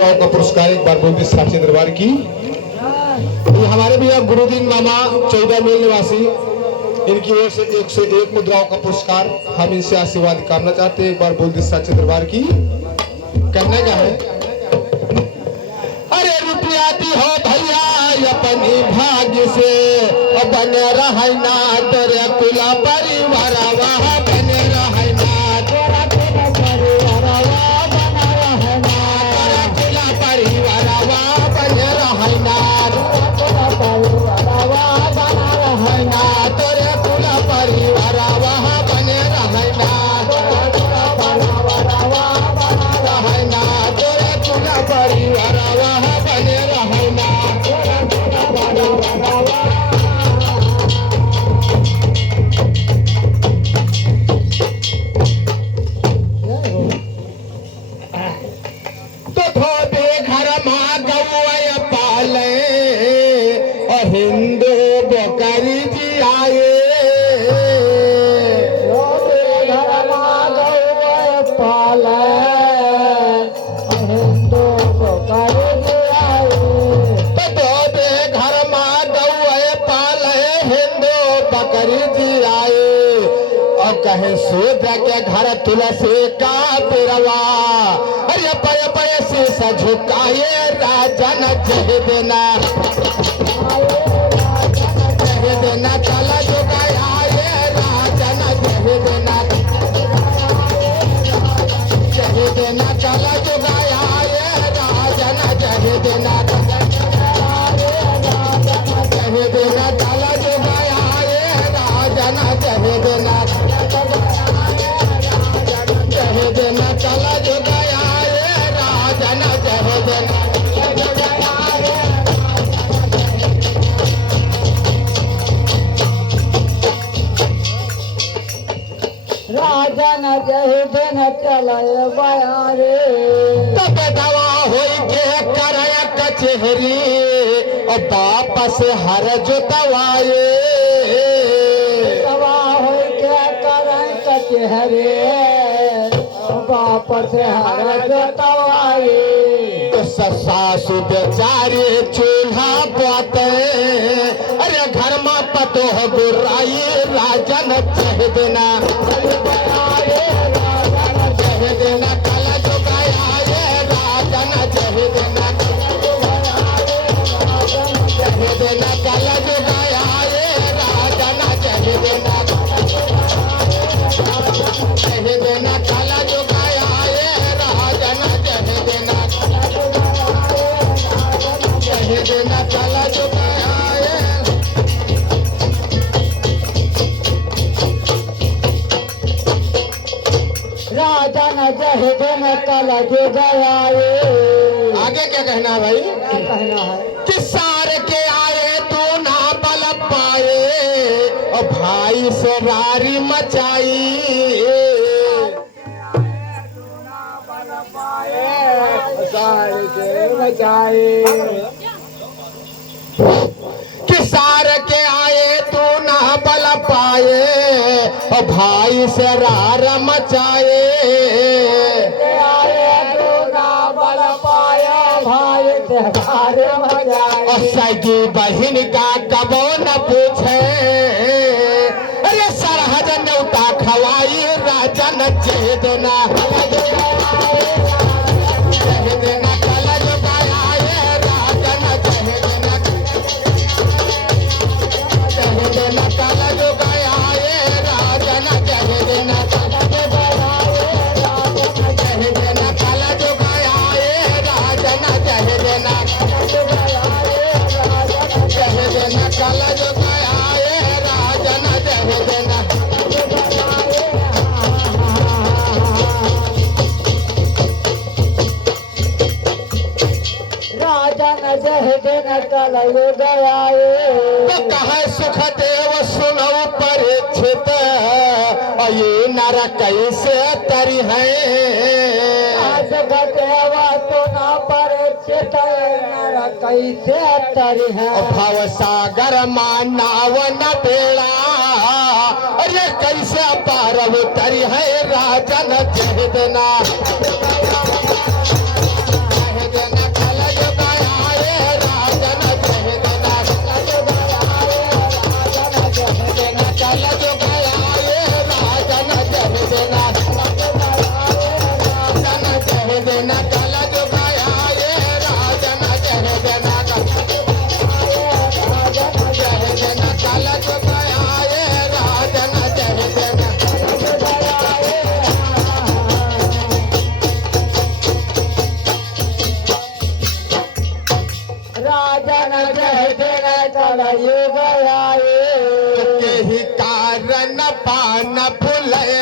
का पुरस्कार एक बार बोलते साक्षी दरबार की। ये हमारे भैया गुरुदीन मामा 14 मील निवासी, इनकी ओर से 101 मुद्राओं का पुरस्कार हम इनसे आशीर्वाद कामना चाहते हैं। एक बार बोलते साक्षी दरबार की। करने का है, अरे रुपया दी हो भैया अपनी भाग्य से बन रहना तेरे कुला परिवार वह बन रहना तेरा कुला परिवार वह बन रहना तेरा कुला परिवार वह बन रहना तेरा कुला परिवार वह बन रहना तेरे कुला परिवार वह बन रहना तेरा कुला परिवार वह बन रहना तेरे कुला परिवार वह बन रहना तेरा कुला परिवार हिंदू बकरी जी आए पाले हिंदू बकरी जी आए तो दो घर माँ गौ पाले हिंदू बकरी जी आए और कहे सूर्य के घर तुलसी का पिरवा अरे पय पय से झुकाए राजन जह देना देना चला झुकाया ये राजन जह देना चला झुकाया ये राजन जह देना चला झुकाया ये राजन जह देना चला झुकाया ये राजन जह देना राजन जह दिन चलाए बयारे तब दवा होई के करय कचहरी और वापस हर जो दवाए दवा होई के करय कचहरी वापस हर जो दवाए तो सासु बेचारे चूल्हा पाते अरे घर में पतो हो बुराई राजन चह देना कला झुकाया ये राजन जह देना कला झुकाया ये राजन जह देना कला झुकाया ये राजन जह देना कला झुकाया राजन जह दिन कल जो गया आगे क्या कहना भाई? क्या कहना है कि सार के आए तो ना बल पाए और भाई से रारी मचाई सार के मचाई कि सार के आए तो ना बल पाए और भाई से रार मचाए और सगी बहन का कबो न पूछे अरे सरहद न्योता खवाई राजन जह देना कला झुकाया ये राजन जह देना कला झुकाया ये राजन जह देना कला झुकाया ये राजन जह देना कला झुकाया ये राजन जह देना राजन जह देना कल गया तो कहे सुखदेव सुनो परीक्षित ये नर कैसे तरी है सुखदेव तो ना परीक्षित नर कैसे तरी है भव सागर मानव न बेड़ा अरे कैसे पार उतरी है राजन जह देना जन काल जुगाया ये राजन जय जन काल जुगाया ये राजन जय जन राजन जय जन कलयुग आए के ही कारण पान फुलय